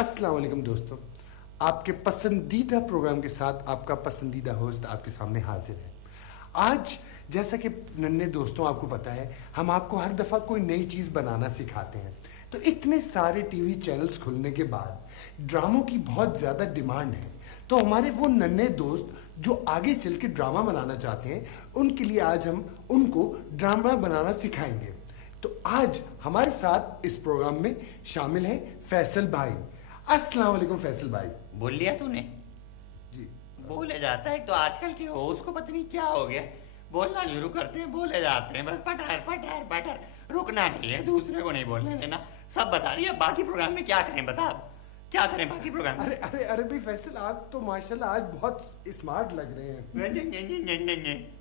अस्सलाम वालेकुम दोस्तों, आपके पसंदीदा प्रोग्राम के साथ आपका पसंदीदा होस्ट आपके सामने हाजिर है। आज जैसा कि नन्हे दोस्तों आपको पता है, हम आपको हर दफ़ा कोई नई चीज़ बनाना सिखाते हैं। तो इतने सारे टीवी चैनल्स खुलने के बाद ड्रामों की बहुत ज़्यादा डिमांड है। तो हमारे वो नन्हे दोस्त जो आगे चल के ड्रामा बनाना चाहते हैं, उनके लिए आज हम उनको ड्रामा बनाना सिखाएंगे। तो आज हमारे साथ इस प्रोग्राम में शामिल हैं फैसल भाई। अस्सलाम वालेकुम फैसल भाई। बोल लिया तूने? जी बोले जाता है तो आजकल के होस्ट को पता नहीं क्या हो गया, बोलना शुरू करते हैं, बोले जाते हैं, बस पटर पटर पटर, रुकना नहीं है, दूसरे को नहीं बोलने देना। सब बता दिया। बाकी प्रोग्राम में क्या करें बता, क्या करें बाकी प्रोग्राम में? अरे अरे अरे भाई फैसल, आप तो माशाल्लाह आज बहुत स्मार्ट लग रहे हैं।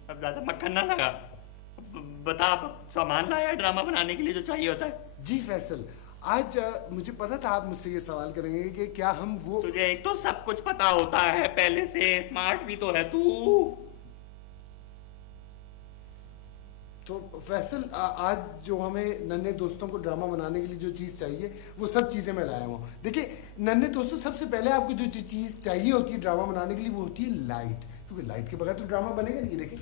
अब ज्यादा मक्खन ना लगा। बता, सामान लाया ड्रामा बनाने के लिए जो चाहिए होता है? जी फैसल, आज मुझे पता था आप मुझसे ये सवाल करेंगे कि क्या हम वो... तुझे एक तो सब कुछ पता होता है पहले से, स्मार्ट भी तो है तू। तो फैसल, आज जो हमें नन्हे दोस्तों को ड्रामा बनाने के लिए जो चीज़ चाहिए वो सब चीज़ें मैं लाया हूँ। देखिए नन्हे दोस्तों, सबसे पहले आपको जो चीज़ चाहिए होती है ड्रामा बनाने के लिए वो होती है लाइट, क्योंकि लाइट के बगैर तो ड्रामा बनेगा नहीं। देखिए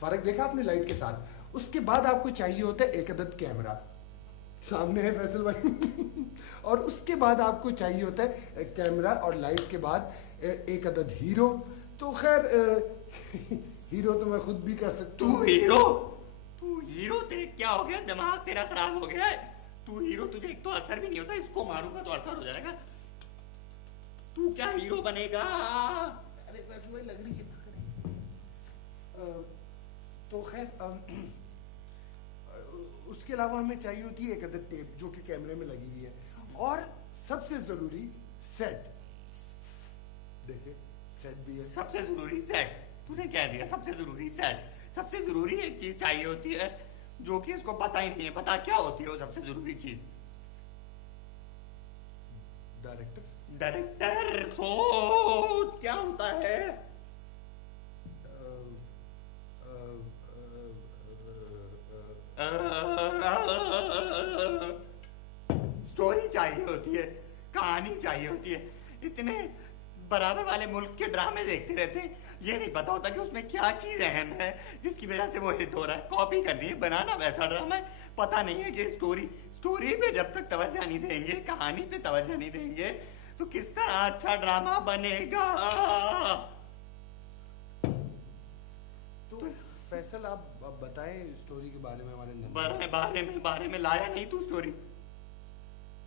फर्क देखा आपने लाइट के साथ। उसके बाद आपको चाहिए होता है एक अदद कैमरा, सामने है फैसल भाई और उसके बाद आपको चाहिए होता है कैमरा और लाइट के बाद एक अदद हीरो। तो खैर हीरो तो मैं खुद भी कर सकता हूँ। तू हीरो तेरे क्या हो गया? दिमाग तेरा खराब हो गया है? तू हीरो, तुझे एक तो असर भी नहीं होता, इसको मारूंगा तो असर हो जाएगा। तू क्या हीरो बनेगा? अरे फैसल भाई लग रही है तो खैर उसके अलावा हमें चाहिए होती है एक अदद टेप जो कि कैमरे में लगी हुई है, और सबसे जरूरी सेट। देखिए सेट भी है। सबसे जरूरी सेट? तूने क्या दिया? सबसे जरूरी सेट? सबसे जरूरी एक चीज चाहिए होती है जो कि इसको पता ही नहीं है। पता क्या होती है वो सबसे जरूरी चीज? डायरेक्टर। सोच क्या होता है? स्टोरी चाहिए होती है, कहानी चाहिए होती है। इतने बराबर वाले मुल्क के ड्रामे देखते रहते हैं, ये नहीं पता होता कि उसमें क्या चीज अहम है जिसकी वजह से वो हिट हो रहा है। कॉपी करनी है, बनाना वैसा ड्रामा है, पता नहीं है कि स्टोरी पे जब तक तवज्जो नहीं देंगे, कहानी पे तवज्जो नहीं देंगे, तो किस तरह अच्छा ड्रामा बनेगा। तो फैसल आप बताएं स्टोरी के बारे में। हमारे बारे में लाया नहीं तू स्टोरी,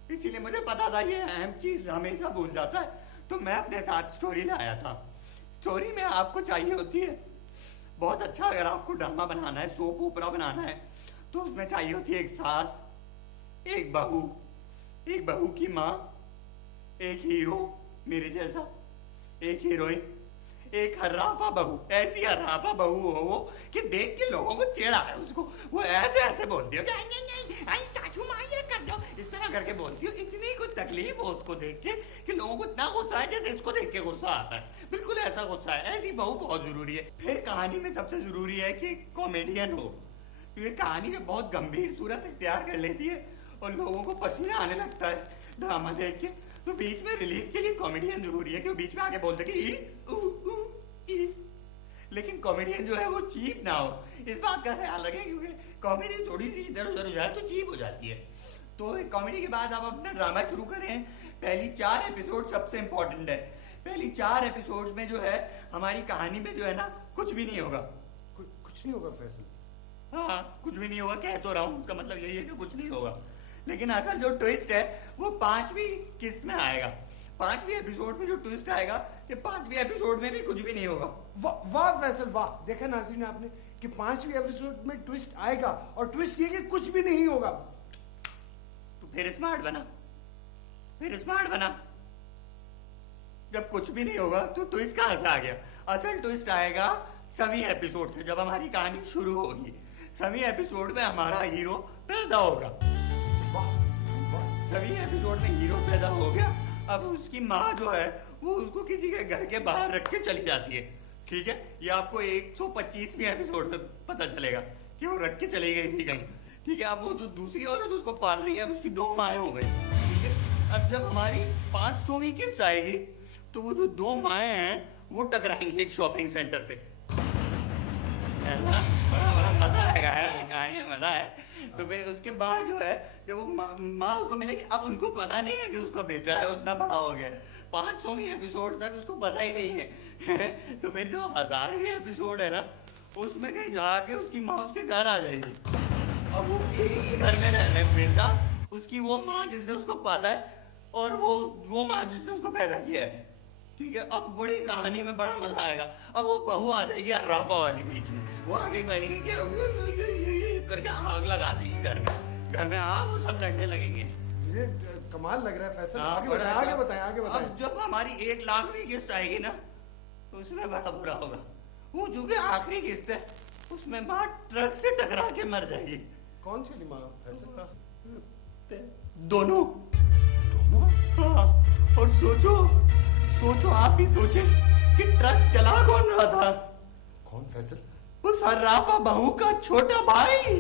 इसीलिए मुझे पता था ये अहम चीज हमेशा भूल जाता है, तो मैं अपने साथ स्टोरी लाया था। स्टोरी में आपको चाहिए होती है बहुत अच्छा, अगर आपको ड्रामा बनाना है, सोप ओपरा बनाना है, तो उसमें चाहिए होती है एक सास, एक बहू की माँ, एक हीरो मेरे जैसा, एक हीरोइन, एक हर्राफा बहू। ऐसी हर्राफा बहू हो वो कि देख के लोगों को चिढ़ आए उसको, वो ऐसे बोलती हो नहीं सासू माँ ये कर दो, इस तरह करके बोलती हो। इतनी कुछ तकलीफ हो उसको देख के कि लोगों को इतना गुस्सा है जैसे इसको देख के गुस्सा आता है। बिल्कुल ऐसा गुस्सा है। ऐसी बहू बहुत जरूरी है। फिर कहानी में सबसे जरूरी है कि कॉमेडियन हो, क्योंकि कहानी जो बहुत गंभीर सूरत इख्तियार कर लेती है और लोगों को पसीना आने लगता है ड्रामा देख के, तो बीच में रिलीफ के लिए कॉमेडियन जरूरी है कि वो बीच में आके बोल सके ई। लेकिन कॉमेडियन जो है वो चीप ना हो, इस बात का ख्याल रखें, क्योंकि कॉमेडी थोड़ी सी इधर उधर हो जाए तो चीप हो जाती है। तो कॉमेडी के बाद आप अपना ड्रामा शुरू करें। पहली 4 एपिसोड सबसे इंपॉर्टेंट है। पहली 4 एपिसोड में जो है हमारी कहानी में जो है ना कुछ भी नहीं होगा। कुछ नहीं होगा फैसल? हाँ, कुछ भी नहीं होगा, कह तो रहा हूँ, उसका मतलब यही है कि कुछ नहीं होगा। लेकिन असल जो ट्विस्ट है वो 5वीं किस्त में आएगा। 5वीं एपिसोड में जो ट्विस्ट आएगा, कि 5वीं एपिसोड में भी कुछ भी नहीं होगा। वाह फैसल वाह। देखा नाज़रीन आपने कि 5वीं एपिसोड में ट्विस्ट आएगा, और ट्विस्ट ये कि कुछ भी नहीं होगा। तो फिर स्मार्ट बना। जब कुछ भी नहीं होगा तो ट्विस्ट कहां से आ गया? असल ट्विस्ट आएगा 7वीं एपिसोड से, जब हमारी कहानी शुरू होगी। 7वीं एपिसोड में हमारा हीरो पैदा होगा। 7वीं एपिसोड में हीरो पैदा हो गया। अब उसकी माँ जो है वो उसको किसी के घर के बाहर रख के चली जाती है। ठीक है, ये आपको 125वीं एपिसोड में पता चलेगा कि वो रख के चली गई थी कहीं। ठीक है, अब वो जो दूसरी औरत उसको पाल रही है, उसकी 2 माएँ हो गई। ठीक है, اب جب ہماری 500ویں قسط آئے گی تو وہ جو دو مائیں ہیں وہ ٹکرائیں گے ایک شاپنگ سینٹر پہ. بڑا بڑا مزہ آئے گا ہے, مزہ ہے. تو پھر اس کے بعد جو ہے جب وہ ماں اس کو ملے گی, اب ان کو پتا نہیں ہے کہ اس کا بیٹا ہے اتنا بڑا ہو گیا, 500ویں ایپیسوڈ تک اس کو پتا ہی نہیں ہے. تو پھر جو 1000ویں ایپیسوڈ ہے نا, اس میں کہیں جا کے اس کی ماں اس کے گھر آ جائے گی. اب وہ ایک ہی گھر میں رہنے ملتا, اس کی وہ ماں جس نے اس کو پالا ہے اور وہ ماں جس نے اس کو پیدا کیا ہے. ٹھیک ہے, اب بڑی کہانی میں بڑا مزہ آئے گا. اب وہ بہو آ جائے گی رافا والی بیچ میں, وہ آگے کہیں گے کہ کر کے آگ لگا دیں گے گھر میں آگ, وہ سب لڑنے لگیں گے. مجھے کمال لگ رہا ہے فیصل, آگے بتائیں. اب جب ہماری 1,00,000ویں قسط آئے گی نا تو اس میں بڑا برا ہوگا. وہ جو کہ آخری قسط ہے اس میں ماں ٹرک سے ٹکرا کے مر جائے گی. کون سی ماں فیصل؟ دونوں. ہاں, اور سوچو آپ بھی سوچیں کہ ٹرک چلا کون رہا تھا؟ کون فیصل؟ اس ہرافا بہو کا چھوٹا بھائی.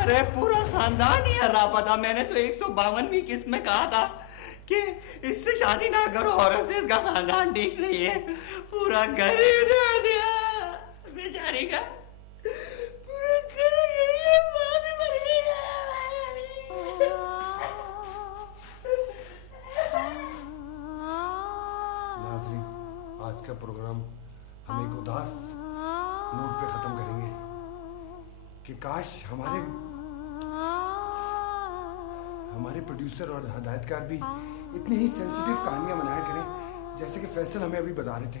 ارے پورا خاندان ہی ہرافا تھا. میں نے تو 152ویں قسط میں کہا تھا کہ اس سے شادی نہ کرو, عورت سے اس کا خاندان ٹھیک نہیں ہے. پورا گھر ہی اجاڑ دیا بیچاری کا. پورا گھر اجاڑ دیا, ماں بھی مر گئی. ناظرین, آج کا پروگرام ہم ایک اداس نوٹ پہ ختم کریں گے کہ کاش ہمارے پروڈیوسر اور ہدایتکار بھی اتنی ہی سینسیٹیو کہانیاں بنایا کریں جیسے کہ فیصل ہمیں ابھی بتا رہے تھے.